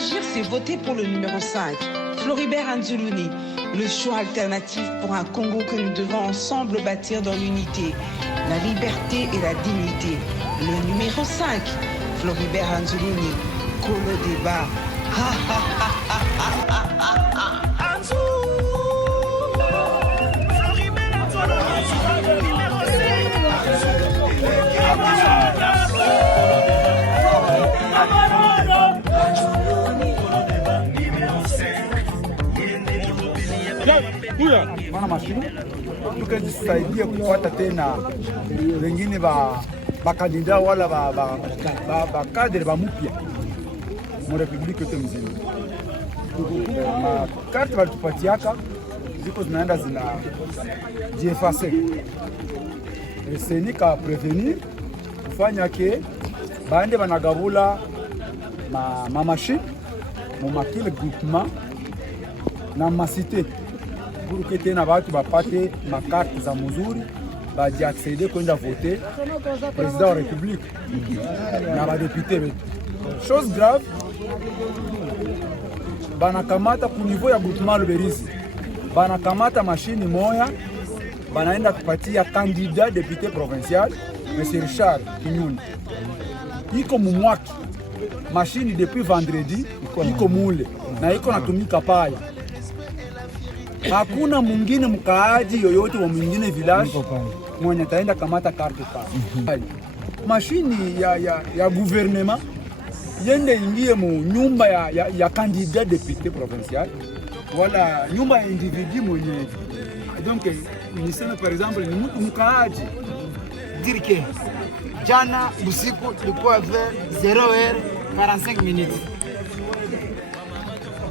Agir, c'est voter pour le numéro 5, Floribert Anzuluni, le choix alternatif pour un Congo que nous devons ensemble bâtir dans l'unité, la liberté et la dignité. Le numéro 5, Floribert Anzuluni, Colo débat. Mana mashini tukajisaidia kupata tena wengine bakandida wala bakadre ba mupya mu republiki yote mzima. Makarte walitupatiaka ziko zinaenda zina jiefase senika prevenir kufanya ke baende banagabula mashini mu makile groupement na masite pour que tena batu bapate makarte za muzuri baji accéder kwenda voter président wa république na badepute betu. Chose grave banakamata ku niveau ya groupement Luberizi, banakamata mashini moya banaenda kupatia candidat député provincial M. Richard Kinyundi. Iko mumwaki mashini depuis vendredi iko mule na iko natumika paya. Hakuna mwingine mkaaji yoyote wa mwingine village mwenye taenda kamata karte pale. Mashini ya gouvernement yende ingie mu nyumba ya candidat député provincial wala nyumba ya individu mwenye. Donc niseme par exemple ni mtu mkaaji dirike jana usiku tulikuwa vers 0h45 minutes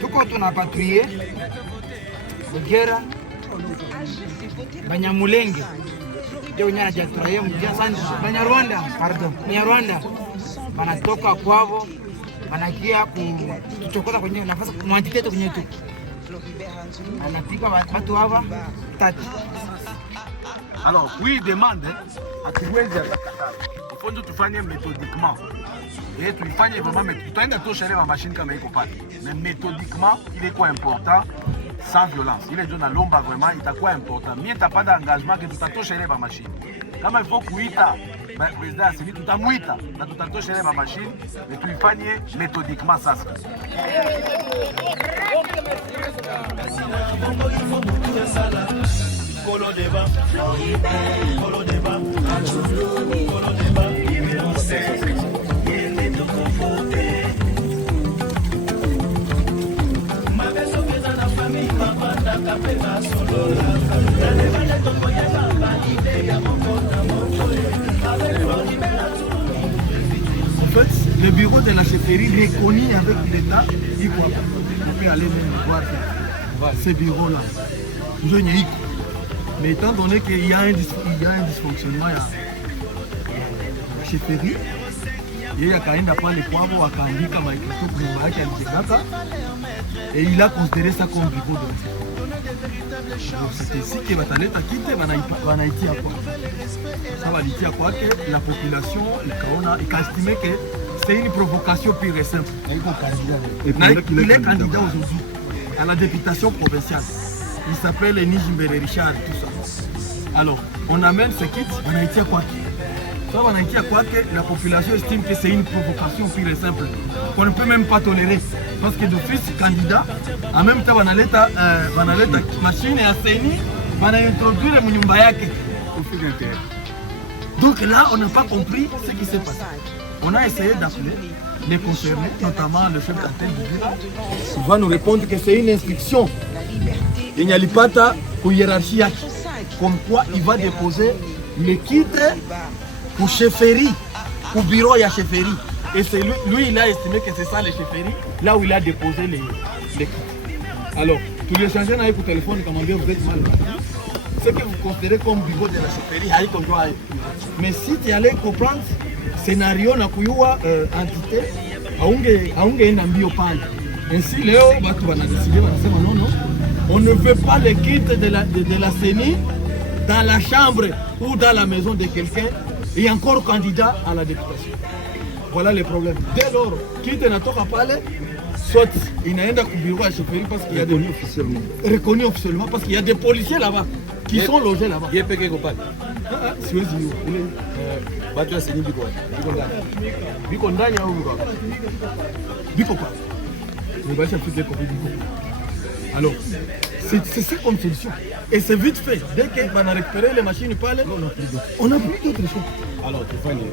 tuko tunapatrouiller Bugera Banyamulenge ndio nyana jatraye Banyarwanda, pardon, Banyarwanda wanatoka kwao wanakia kuchokoza kwenye nafasi mwantitete kwenye tu anapiga watu hawa tatu. Alors oui demande atuwezi atakatana ifonjo tufanye méthodiquement et tuifanye vraiment tutaenda tosha ile machine kama iko pale mais méthodiquement il est quoi important sans violence. Il est déjà lomba vraiment itakuwa important. Mimi nitapata engagement que tutatosha ile machine. Kama il faut kuita président asili tutamuita na tutatosha ile machine mais tuifanye méthodiquement sasa. Colo débat, colo débat, colo débat, numéro 5. En fait, le bureau de la chefferie reconnu avec l'État, il peut aller même voir ces bureaux-là. Mais étant donné qu'il y a un dysfonctionnement à la chefferie, yeye akaenda pale kwao akaandika microphone nyumba yake alijengaka et il a considéré ça comme bureau de donc c'est ici que bataleta kite banaitia kwa ça walitia kwake la population ikaestimé que c'est une provocation pure et simple. Il est candidat aujourd'hui à la députation provinciale. Il s'appelle Nijimbere Richard, tout ça. Alors on amène ce kit banaitia kwake. La population estime que c'est une provocation pure et simple qu'on ne peut même pas tolérer parce que d'office candidat en même temps banaleta machine ya seni banaintroduire mnyumba yake conflit d'intérêt. Donc là on n'a pas compris ce qui s'est passé. On a essayé d'appeler les concernés, notamment le chef d'antenne du bureau. Il va nous répondre que c'est une instruction. Il n'y a pas de hiérarchie comme quoi il va déposer les kits pour chefferie, pour bureau et chefferie. Et c'est lui, il a estimé que c'est ça les chefferies, là où il a déposé les kits. Alors, tu lui échanges avec le téléphone, comment dire, vous êtes mal. Ce que vous considérez comme bureau de la chefferie, mais si tu allais comprendre scénario na kuyua entité, aungeenda mbio pale. Ainsi, Léo, watu wanadécider, wanasema non, on ne veut pas les kits de la CENI dans la chambre ou dans la maison de quelqu'un et encore candidat à la députation. Voilà les problèmes. Dès lors, quitte natoka pale, soit inaenda ku bureau ya chefferie parce qu'il y a des reconnus officiellement parce qu'il y a des policiers là-bas qui sont logés là-bas. Yeye peke yako pale. Siwezi ile Watu wa Seni biko ndani. biko ndani au biko pale. Mais bah ça fait quoi biko. Alors, c'est ça comme solution. Et c'est vite fait. Dès qu'on a récupéré les machines pale, on n'a plus d'autre chose. Alors tufanye.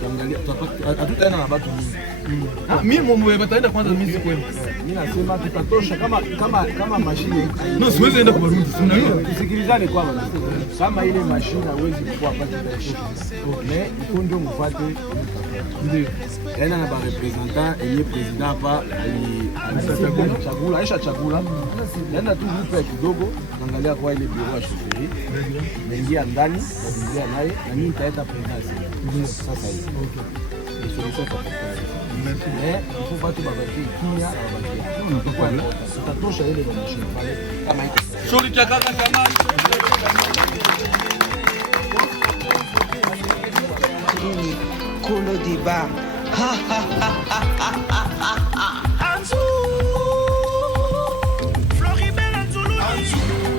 Tuangalie hatutaenda na watu mingi. Mimi mwe bataenda kwanza mimi kwenu. Mimi nasema tutatosha kama mashine. No, siwezi enda kwa Burundi. Tusikilizane kwamba kama ile mashine hawezi kuwa pale mais iko ndio mfuate Ndio. Yana na ba representant yenye president hapa alichagula, aisha chagula. Yana tu grupu kidogo, angalia kwa ile bureau ya chefferie. Naingia ndani, naingia naye na mimi nitaita presence. Ndio sasa hivi. Okay. Ni solution kwa mais il faut pas tout babater kimya na babater. Tutatosha ile ba mashine pale kama hiki. Shughuli kaka jamani. Colo débat. Anzou, Floribert Anzoulouni,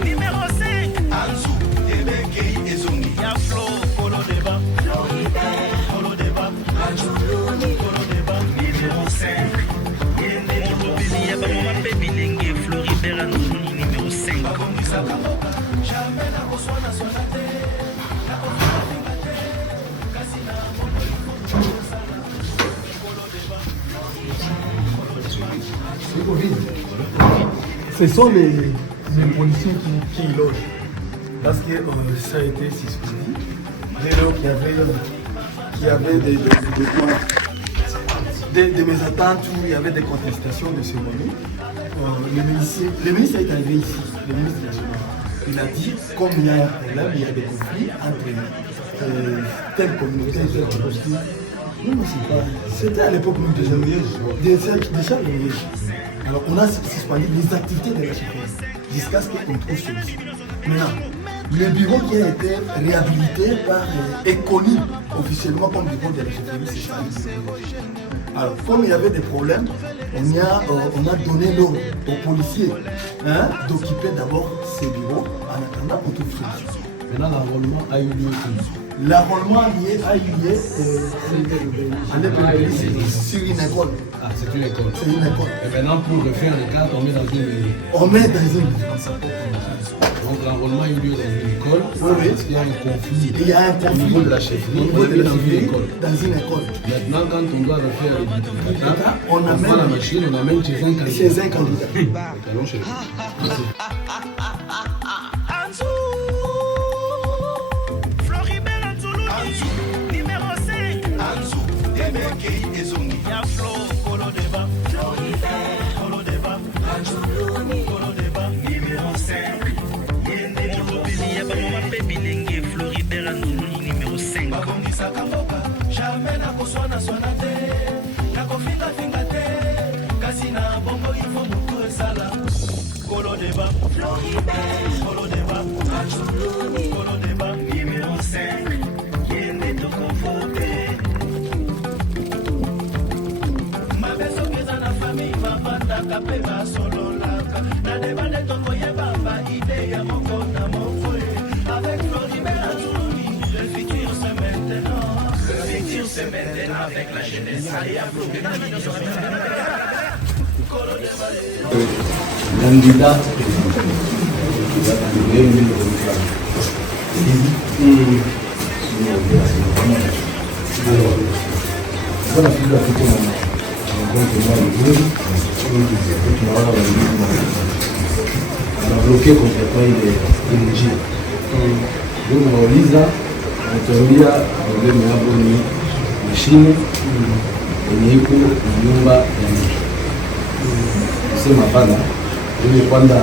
numéro 5. Anzou, Ebekei Ezongi. Ya Flo, Colo débat. Floribert, Colo débat. Anzoulouni, Colo débat, numéro 5. Floribert Anzoulouni, numéro 5. Jamais la reçoit nationalité. Ce sont les policiers qui y logent. Parce que ça a été suspendu. Dès lors qu'il y avait des mésententes où il y avait des contestations de ce moment, le ministre est arrivé ici, le ministre national. Il a dit, comme il y a un problème, il y a des conflits entre telle communauté et telle communauté. Non, c'est pas. C'était à l'époque des charges de Liège. Alors on a suspendu les activités de la chefferie jusqu'à ce qu'on trouve solution. Maintenant, le bureau qui a été réhabilité est connu officiellement comme bureau de la chefferie, c'est ça. Alors comme il y avait des problèmes, on a donné l'ordre aux policiers d'occuper d'abord ces bureaux en attendant qu'on trouve solution. Maintenant l'enrôlement a eu lieu. L'enrôlement a eu lieu sur une école. Ah, c'est une école. C'est une école. Et maintenant, pour refaire les cartes, on met dans une mairie. On met dans une Donc l'enrôlement a eu lieu dans une école. Oui. Parce qu'il y a un conflit. Il y a un conflit au niveau de la chefferie. Au niveau de la dans une chefferie, école. dans une école. Maintenant, quand on doit refaire les duplicata, on prend la machine, on amène chez un candidat. Chez un candidat. Allons chez lui. Anzou, Floribert Anzoulouni, numéro 5. Anzou, Ebekei Ezongi. Ya Flo, Colo débat. Floribert, Colo débat. Anzoulouni, Colo débat, numéro 5. Yende Molobeli, Yabama Pebilenge, Floribert Anzoulouni, numéro 5. Bakondisa Kamboka, jamais na koswa na sonate. Na kofinga finga te. Kasi na bongo il faut beaucoup sala. Colo débat, Floribert, Colo débat, Anzoulouni, Colo débat, numéro 5. Yende to convoqué. Ma beso kiza na famille, ma banda kape ma solo laka. Na debande toko ye baba, idée ya moko na moko. Avec Floribert Anzoulouni, le futur c'est maintenant. Le futur c'est maintenant avec la jeunesse. Allez à Floribert. Candidat. Voilà, on a bloqué complètement l'énergie. Donc on lisa, on tuambia problème yabo ni mashine yenye iko nyumba ya mtu. Sema bana, ile kwanza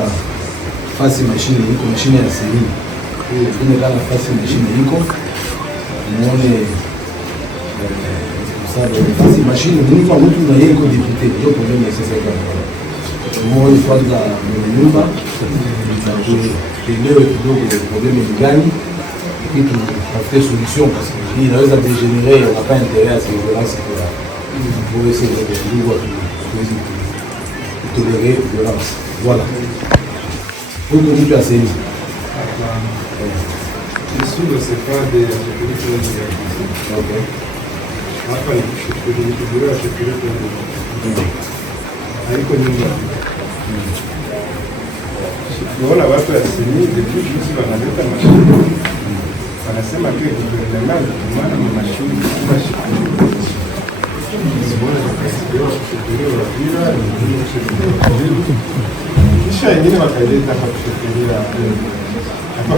fasi mashine iko mashine ya siri. Ile kama fasi mashine iko muone fasi mashine ni kwa mtu na yeye iko député, ndio problème ya sasa kwa. Muone kwanza nyumba tuelewe kidogo problème ni gani et puis tafute solution parce que inaweza dégénérer, on n'a pas intérêt à ces violences pour essayer de résoudre. tolérer violence. Voilà. Pour nous, tu as saisi. Ici, c'est pas des chefferie. Ok. Hapa ni kuchukuliwa chefferie haiko nyumba. Tunaona watu ya sini depuis juzi wanaleta mashine. Wanasema kwa gouvernement maana mashine kisha wengine wakaileta hapa kusheferia hapa.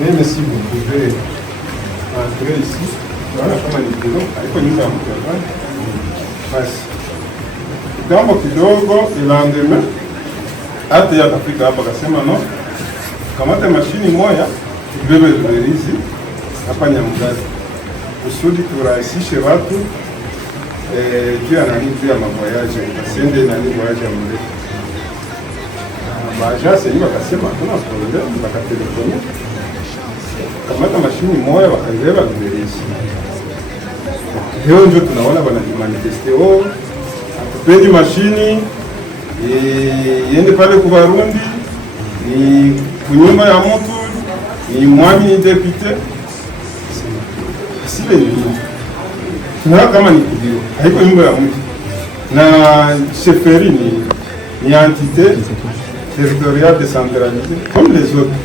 Mimi si vous pouvez entrer ici. Voilà kama ni bureau, haiko nyumba ya mtu hapa. Basi kitambo kidogo ilandeme hata yakafika hapa akasema no, kamata mashini moya tubebe Luberizi hapa Nyamugazi kusudi turahisishe watu juu ya nani, juu ya mavoyaje asiende nani voyaje ya mrefu. Baajase hiyo wakasema hakuna problem, wakatelefoni kamata mashini moya wakaibeba Luberizi. Leo ndio tunaona wanajimanifeste hatupendi mashini iende pale kwa Burundi, ni kunyumba ya mtu, ni mwami, ni depute. Sile ni tunaona kama ni kidio, haiko nyumba ya mtu. Na chefferie ni entité territoriale décentralisée comme les autres.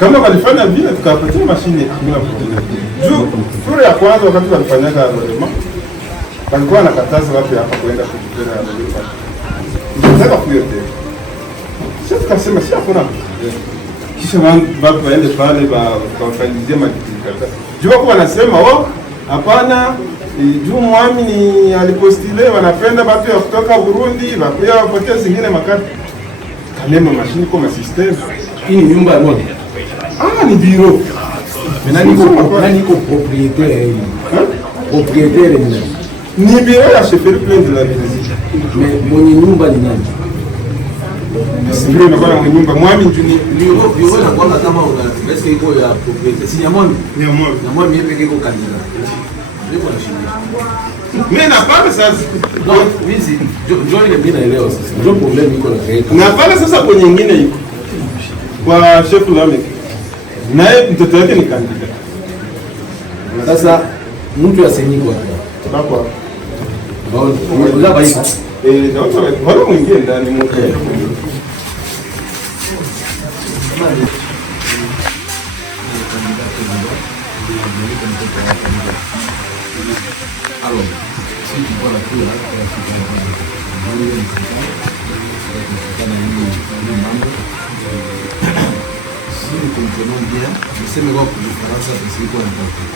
Kama walifanya vile tukapatia mashine bila problem. Juu sura ya kwanza wakati walifanyaga enrôlement walikuwa wanakataza watu hapa kwenda kujipera enrôlement. Nataka kuyote. Sasa tukasema si hakuna. Kisha watu waende pale wafanyizie majikata. Juu wako wanasema hapana, juu mwami ni alipostile wanapenda watu ya kutoka Burundi wakuya wapotea zingine makati. Kalema mashini kwa system. Hii ni nyumba ya moja. Ni bureau. Nani iko propriétaire hii? Propriétaire ni nani? Ni bureau ya chefferie plein de la ville. Mais mwenye nyumba ni nani? Sivyo na kwa nyumba mwami njuni Bureau na kwa kama una est-ce iko ya propriétaire? Si nyamoni? Nyamoni. Nyamoni yeye pekee iko candidat. Ndio na shida. Mimi napata sasa. Non, wizi. Njoo ile mimi naelewa sasa. Ndio problem iko na kaita. Napata sasa kwa nyingine iko. Kwa chef Lame. Naye mtoto wake ni candidat. Sasa mtu asenyiko hapa. Bako. Baona, unaweza baiki. Ndio wale mwingine ndani mmoja. Alors, si tu vois la couleur, si nous comprenons bien, je sais même pas pour le français, c'est quoi important.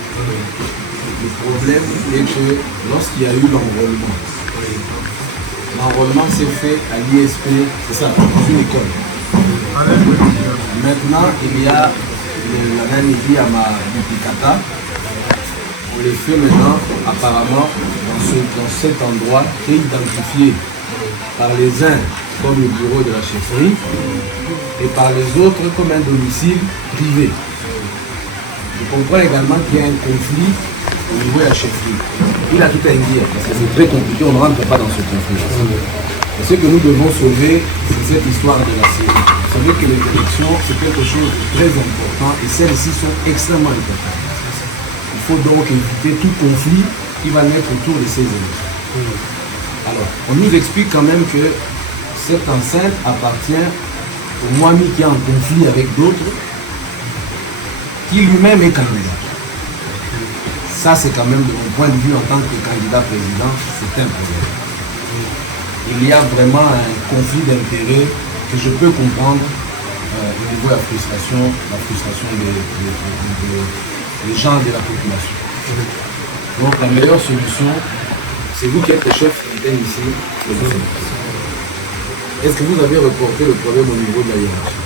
Le problème est que lorsqu'il y a eu l'enrôlement s'est fait à l'ISP, c'est ça, dans une école. Maintenant, il y a la même idée à ma duplicata. On les fait maintenant apparemment dans cet endroit qui est identifié par les uns comme le bureau de la chefferie et par les autres comme un domicile privé. Je comprends également qu'il y a un conflit au niveau de la chefferie. Il a tout à dire parce que c'est très compliqué, on ne rentre pas dans ce conflit. Et ce que nous devons sauver, c'est cette histoire de la série. Vous savez que les élections, c'est quelque chose de très important et celles-ci sont extrêmement importantes. Il faut donc éviter tout conflit qui va naître autour de ces élections. Alors, on nous explique quand même que cette enceinte appartient au Mwami qui est en conflit avec d'autres, qui lui-même est candidat. Ça, c'est quand même de mon point de vue en tant que candidat président, c'est un problème. Il y a vraiment un conflit d'intérêts que je peux comprendre au niveau de la frustration des gens de la population. Donc la meilleure solution, c'est vous qui êtes le chef d'antenne ici. Est-ce que vous avez reporté le problème au niveau de la hiérarchie?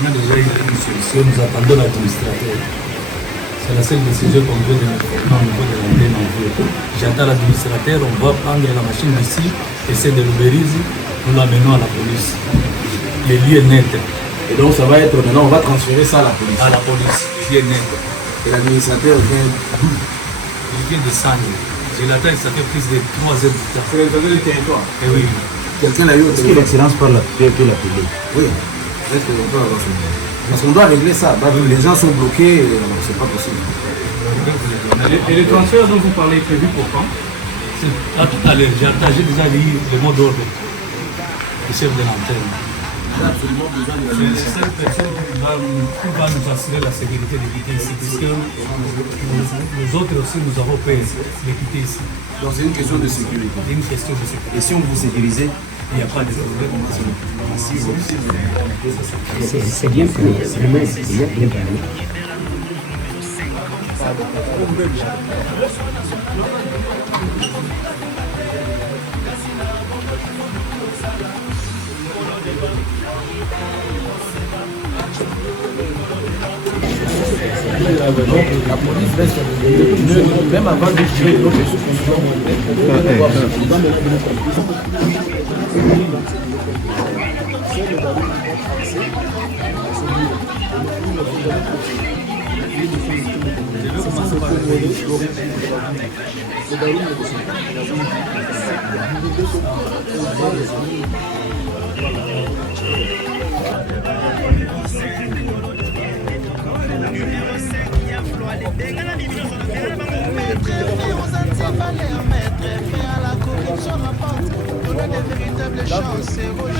On a déjà une solution, nous attendons l'administrateur. C'est la seule décision qu'on veut au niveau de l'antenne. J'attends l'administrateur, on va prendre la machine d'ici, et c'est de Luberizi, nous l'amenons à la police. Le lieu est net. Et donc ça va être maintenant, on va transférer ça à la police. À la police, le lieu est net. Et l'administrateur vient d'où? Il vient de Sangé. Je l'attends, ça fait plus de 3 heures du temps. C'est le du territoire. Et oui. quelqu'un l'a eu au Est-ce que téléphone. l'excellence parle la télé? Oui, est-ce qu'on peut avoir ça? Parce qu'on doit régler ça. Les gens sont bloqués, c'est pas possible. Et le transfert dont vous parlez est prévu pour quand? Tout à l'heure, j'ai déjà lu le mot d'ordre du chef de l'antenne. J'ai absolument besoin de C'est la seule personne qui va nous assurer la sécurité de quitter ici, puisque nous autres aussi, nous avons peur de quitter ici. Donc c'est une question de sécurité. C'est une question de sécurité. Et si on vous sécurisez, Il n'y a pas de problème. C'est bien fait, c'est bien préparé. La police laisse même avant de tirer l'autre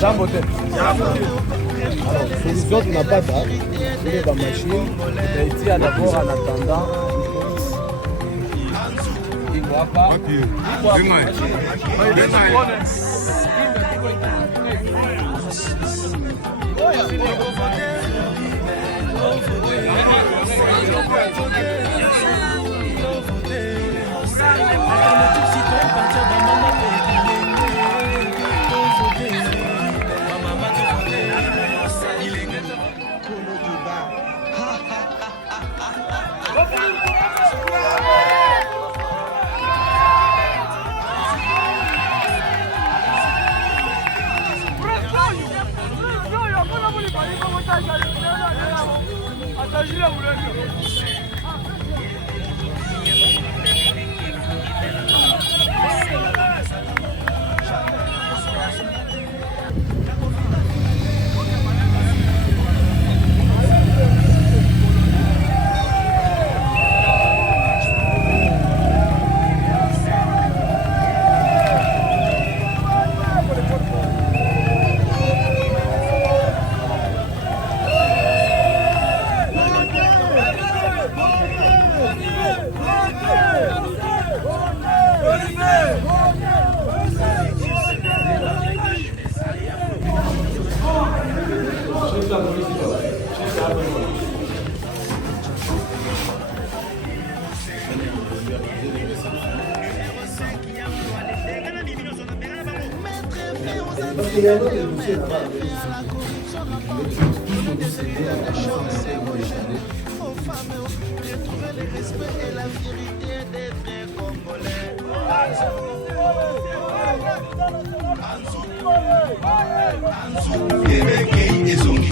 Jean Botet. Alors, solution tunapata ile ba machine tutaitia d'abord en attendant iko hapa. Yemekei ezongi.